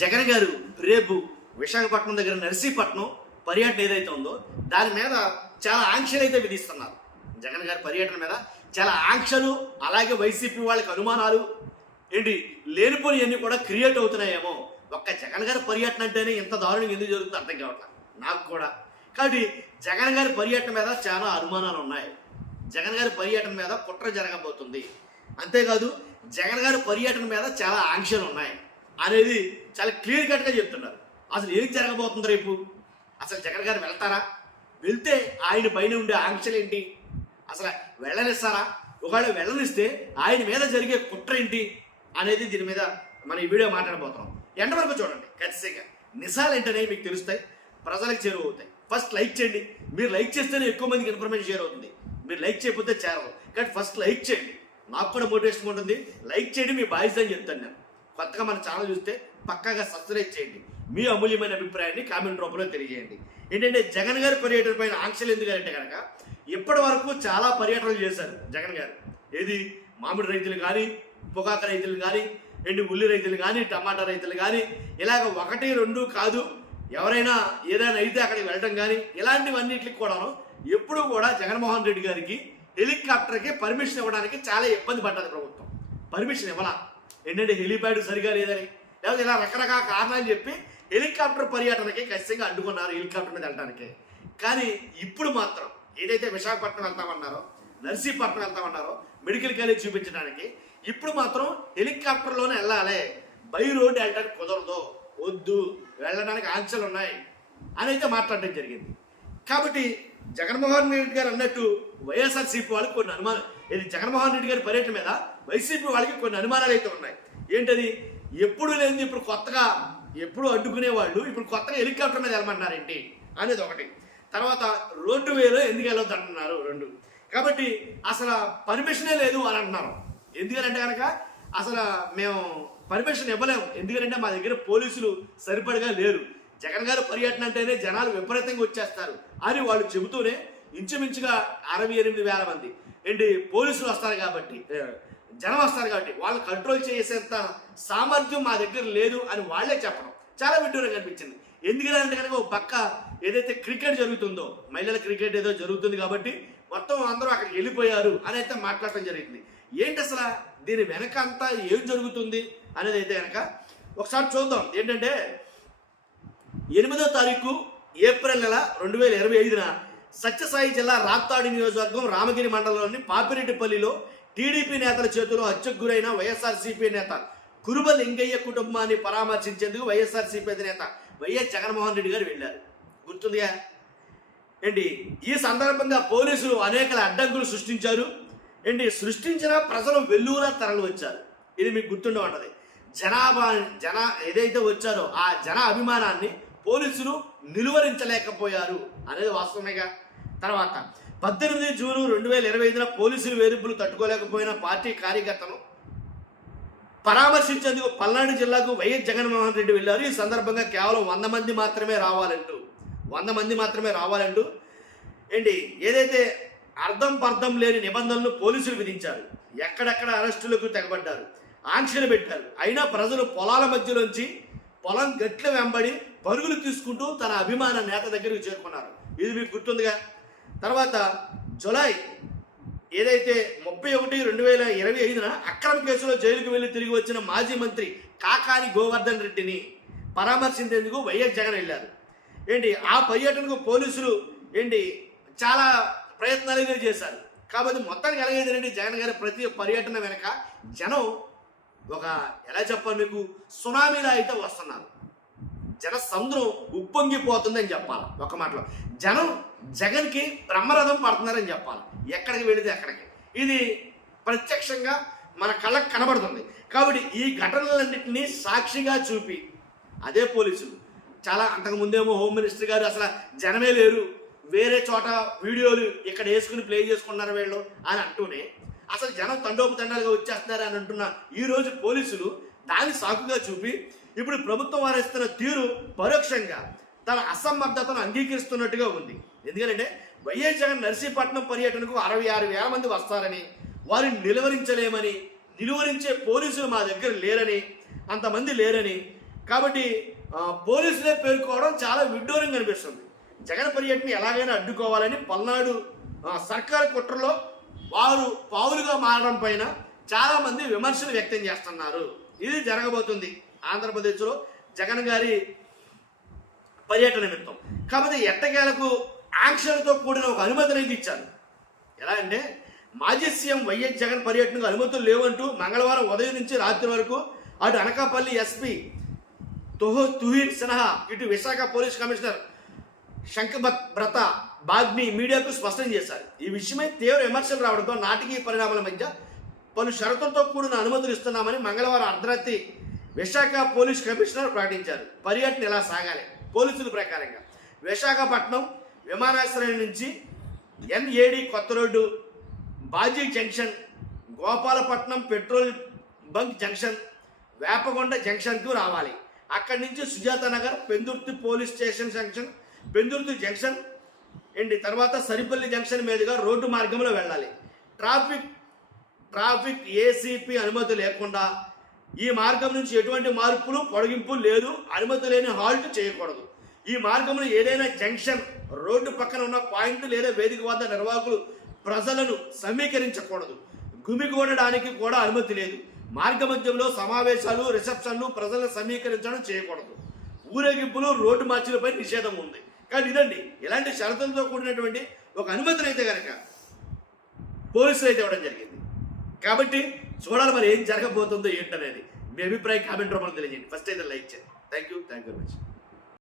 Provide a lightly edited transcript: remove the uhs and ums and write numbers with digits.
జగన్ గారు రేపు విశాఖపట్నం దగ్గర నర్సీపట్నం పర్యటన ఏదైతే ఉందో దాని మీద చాలా ఆంక్షలు అయితే విధిస్తున్నారు. జగన్ గారి పర్యటన మీద చాలా ఆంక్షలు, అలాగే వైసీపీ వాళ్ళకి అనుమానాలు లేనిపోయినవన్నీ కూడా క్రియేట్ అవుతున్నాయేమో. ఒక్క జగన్ గారి పర్యటన అంటేనే ఇంత దారుణంగా ఎందుకు జరుగుతుందో అర్థం కావట్లేదు నాకు కూడా. కాబట్టి జగన్ గారి పర్యటన మీద చాలా అనుమానాలు ఉన్నాయి. జగన్ గారి పర్యటన మీద కుట్ర జరగబోతుంది. అంతేకాదు జగన్ గారి పర్యటన మీద చాలా ఆంక్షలు ఉన్నాయి అనేది చాలా క్లియర్ కట్గా చెప్తున్నారు. అసలు ఏం జరగబోతుంది రేపు? అసలు జగన్ గారు వెళ్తారా? వెళ్తే ఆయన పైన ఉండే ఆంక్షలు ఏంటి? అసలు వెళ్ళనిస్తారా? ఒకవేళ వెళ్ళనిస్తే ఆయన మీద జరిగే కుట్ర ఏంటి అనేది దీని మీద మనం ఈ వీడియో మాట్లాడబోతున్నాం. ఎంతవరకు చూడండి. ఖచ్చితంగా నిజాలు ఏంటనే మీకు తెలుస్తాయి, ప్రజలకు చేరువవుతాయి. ఫస్ట్ లైక్ చేయండి. మీరు లైక్ చేస్తేనే ఎక్కువ మందికి ఇన్ఫర్మేషన్ షేర్ అవుతుంది. మీరు లైక్ చేయకపోతే చేరవు. కానీ ఫస్ట్ లైక్ చేయండి, నాకు కూడా మోటివేషన్ ఉంటుంది. లైక్ చేయండి, మీ బాయ్స్ అని చెప్తాను నేను. కొత్తగా మన ఛానల్ చూస్తే పక్కాగా సబ్స్క్రైబ్ చేయండి. మీ అమూల్యమైన అభిప్రాయాన్ని కామెంట్ రూపంలో తెలియజేయండి. ఏంటంటే జగన్ గారి పర్యటన పైన ఆంక్షలు ఎందుకంటే కనుక ఇప్పటి వరకు చాలా పర్యటనలు చేశారు జగన్ గారు. ఏది మామిడి రైతులు కానీ, పొగాకు రైతులు కానీ, ఉల్లి రైతులు కానీ, టమాటా రైతులు కానీ, ఇలాగ 1, 2 కాదు, ఎవరైనా ఏదైనా అయితే అక్కడికి వెళ్ళడం కానీ ఇలాంటివన్నిటికి కూడాను ఎప్పుడు కూడా జగన్మోహన్ రెడ్డి గారికి హెలికాప్టర్కి పర్మిషన్ ఇవ్వడానికి చాలా ఇబ్బంది పడ్డది ప్రభుత్వం. పర్మిషన్ ఇవ్వాల. ఏంటంటే హెలిప్యాడ్ సరిగా లేదని, లేకపోతే ఇలా రకరకాల కారణాలు చెప్పి హెలికాప్టర్ పర్యటనకి ఖచ్చితంగా అడ్డుకున్నారు, హెలికాప్టర్ మీద వెళ్ళడానికి. కానీ ఇప్పుడు మాత్రం ఏదైతే విశాఖపట్నం వెళ్తామన్నారో, నర్సీపట్నం వెళ్తామన్నారో మెడికల్ కాలేజ్ చూపించడానికి, ఇప్పుడు మాత్రం హెలికాప్టర్లోనే వెళ్ళాలి, బై రోడ్ వెళ్ళడానికి కుదరదు, వద్దు, వెళ్ళడానికి ఆంక్షలు ఉన్నాయి అని అయితే మాట్లాడడం జరిగింది. కాబట్టి జగన్మోహన్ రెడ్డి గారు అన్నట్టు వైఎస్ఆర్సీపీ వాళ్ళకి కొన్ని అనుమానాలు, ఇది జగన్మోహన్ రెడ్డి గారి పర్యటన మీద వైసీపీ వాళ్ళకి కొన్ని అనుమానాలు అయితే ఉన్నాయి. ఏంటది? ఎప్పుడు లేనిది ఇప్పుడు కొత్తగా, ఎప్పుడు అడ్డుకునే వాళ్ళు ఇప్పుడు కొత్తగా హెలికాప్టర్ మీద వెళ్ళమంటున్నారేంటి అనేది ఒకటి. తర్వాత రోడ్డు వేలో ఎందుకు వెళ్ళొద్దు అంటున్నారు 2. కాబట్టి అసలు పర్మిషనే లేదు అని అంటున్నారు. ఎందుకంటే కనుక అసలు మేము పర్మిషన్ ఇవ్వలేము, ఎందుకంటే మా దగ్గర పోలీసులు సరిపడగా లేరు. జగన్ గారు పర్యటన అంటేనే జనాలు విపరీతంగా వచ్చేస్తారు అని వాళ్ళు చెబుతూనే ఇంచుమించుగా 68,000 మంది పోలీసులు వస్తారు కాబట్టి, జనం వస్తారు కాబట్టి వాళ్ళు కంట్రోల్ చేసేంత సామర్థ్యం మా దగ్గర లేదు అని వాళ్ళే చెప్పడం చాలా విడ్డూరంగా అనిపించింది. ఎందుకంటే కనుక ఒక పక్క ఏదైతే క్రికెట్ జరుగుతుందో, మహిళల క్రికెట్ ఏదో జరుగుతుంది కాబట్టి మొత్తం అందరూ అక్కడికి వెళ్ళిపోయారు అని అయితే మాట్లాడటం జరిగింది. ఏంటి అసలు దీని వెనక అంతా ఏం జరుగుతుంది అనేది అయితే కనుక ఒకసారి చూద్దాం. ఏంటంటే 8వ తారీఖు ఏప్రిల్ నెల 2025 సత్యసాయి జిల్లా రాప్తాడు నియోజకవర్గం రామగిరి మండలంలోని పాపిరెడ్డిపల్లిలో టీడీపీ నేతల చేతిలో హత్యకు గురైన వైఎస్ఆర్సీపీ నేత కురుబ లింగయ్య కుటుంబాన్ని పరామర్శించేందుకు వైఎస్ఆర్సీపీ అధినేత వైఎస్ జగన్మోహన్ రెడ్డి గారు వెళ్ళారు. గుర్తుందిగా? ఈ సందర్భంగా పోలీసులు అనేక అడ్డంకులు సృష్టించారు. సృష్టించిన ప్రజలు వెల్లూరా తరలి వచ్చారు. ఇది మీకు గుర్తుండే ఉంటది. జన ఏదైతే వచ్చారో ఆ జన అభిమానాన్ని పోలీసులు నిలువరించలేకపోయారు అనేది వాస్తవమేగా. తర్వాత 18 జూన్ 2025 పోలీసులు వేధింపులు తట్టుకోలేకపోయిన పార్టీ కార్యకర్తను పరామర్శించేందుకు పల్నాడు జిల్లాకు వైఎస్ జగన్మోహన్ రెడ్డి వెళ్ళారు. ఈ సందర్భంగా కేవలం 100 మంది మాత్రమే రావాలంటూ ఏదైతే అర్థం పర్థం లేని నిబంధనలు పోలీసులు విధించారు. ఎక్కడెక్కడ అరెస్టులకు తెగబడ్డారు, ఆంక్షలు పెట్టారు. అయినా ప్రజలు పొలాల మధ్యలోంచి పొలం గట్ల వెంబడి పరుగులు తీసుకుంటూ తన అభిమాన నేత దగ్గరికి చేరుకున్నారు. ఇది మీకు గుర్తుందిగా. తర్వాత జూలై ఏదైతే 31/2025 అక్రమ కేసులో జైలుకు వెళ్ళి తిరిగి వచ్చిన మాజీ మంత్రి కాకాని గోవర్ధన్ రెడ్డిని పరామర్శించేందుకు వైఎస్ జగన్ వెళ్ళారు. ఆ పర్యటనకు పోలీసులు చాలా ప్రయత్నాలు చేశారు. కాబట్టి మొత్తానికి ఎలాగైందంటే జగన్ గారి ప్రతి పర్యటన వెనక జనం ఒక ఎలా చెప్పాలి మీకు, సునామీలా అయితే వస్తున్నారు. జన సముద్రం ఉప్పొంగిపోతుందని చెప్పాలి. ఒక మాటలో జనం జగన్కి బ్రహ్మరథం పడుతున్నారని చెప్పాలి. ఎక్కడికి వెళితే అక్కడికి ఇది ప్రత్యక్షంగా మన కళ్ళకు కనబడుతుంది. కాబట్టి ఈ ఘటనలన్నింటినీ సాక్షిగా చూపి అదే పోలీసులు చాలా అంతకుముందేమో హోమ్ మినిస్టర్ గారు అసలు జనమే లేరు, వేరే చోట వీడియోలు ఇక్కడ వేసుకుని ప్లే చేసుకున్నారు వీళ్ళు అని అంటూనే అసలు జనం తండోపతండాలుగా వచ్చేస్తున్నారు అని అంటున్న ఈరోజు పోలీసులు దాన్ని సాకుగా చూపి ఇప్పుడు ప్రభుత్వం వారిస్తున్న తీరు పరోక్షంగా తన అసమర్థతను అంగీకరిస్తున్నట్టుగా ఉంది. ఎందుకంటే వైఎస్ జగన్ నర్సీపట్నం పర్యటనకు 66,000 మంది వస్తారని, వారిని నిలువరించే పోలీసులు మా దగ్గర లేరని, అంతమంది లేరని కాబట్టి పోలీసులే పేర్కోవడం చాలా విడ్డూరంగా అనిపిస్తుంది. జగన్ పర్యటన ఎలాగైనా అడ్డుకోవాలని పల్నాడు సర్కారు కుట్రలో వారు పావులుగా మారడం పైన చాలామంది విమర్శలు వ్యక్తం చేస్తున్నారు. ఇది జరగబోతుంది ఆంధ్రప్రదేశ్లో జగన్ గారి పర్యటన నిమిత్తం. కాకపోతే ఎట్టకేలకు ఆంక్షలతో కూడిన ఒక అనుమతిని అయితే ఇచ్చారు. ఎలా అంటే మాజీ సీఎం వైఎస్ జగన్ పర్యటనకు అనుమతులు లేవంటూ మంగళవారం ఉదయం నుంచి రాత్రి వరకు అటు అనకాపల్లి ఎస్పీ తుహిన్ సిన్హా, ఇటు విశాఖ పోలీస్ కమిషనర్ శంఖబ్రత బాగ్ని మీడియాకు స్పష్టం చేశారు. ఈ విషయమై తీవ్ర విమర్శలు రావడంతో నాటకీయ పరిణామాల మధ్య పలు షరతులతో కూడిన అనుమతులు ఇస్తున్నామని మంగళవారం అర్ధరాత్రి విశాఖ పోలీస్ కమిషనర్ ప్రకటించారు. పర్యటన ఎలా సాగాలి? పోలీసుల ప్రకారంగా విశాఖపట్నం విమానాశ్రయం నుంచి NAD కొత్త road, Baji junction, Gopalapatnam petrol bunk junction, Vepakonda జంక్షన్కు రావాలి. అక్కడి నుంచి Sujatha Nagar, Pendurthi police station junction, Pendurthi junction and తర్వాత సరిపల్లి జంక్షన్ మీదుగా రోడ్డు మార్గంలో వెళ్ళాలి. ట్రాఫిక్ ఏసీపీ అనుమతి లేకుండా ఈ మార్గం నుంచి ఎటువంటి మార్పులు పొడిగింపు లేదు. అనుమతి లేని హాల్ట్ చేయకూడదు. ఈ మార్గంలో ఏదైనా జంక్షన్, రోడ్డు పక్కన ఉన్న పాయింట్ లేదా వేదిక వద్ద నిర్వాహకులు ప్రజలను సమీకరించకూడదు. గుమిగూడడానికి కూడా అనుమతి లేదు. మార్గ మధ్యంలో సమావేశాలు, రిసెప్షన్లు, ప్రజలను సమీకరించడం చేయకూడదు. ఊరేగింపులు, రోడ్డు మార్చిలపై నిషేధం ఉంది. కానీ ఇదండి ఇలాంటి షరతులతో కూడినటువంటి ఒక అనుమతిని అయితే కనుక పోలీసులు అయితే ఇవ్వడం జరిగింది. కాబట్టి చూడాలి మరి ఏం జరగబోతుందో ఏంటనేది. మీ అభిప్రాయం కామెంట్ రూపంలో తెలియజేయండి. ఫస్ట్ అయితే లైక్ చేయండి. Thank you very much.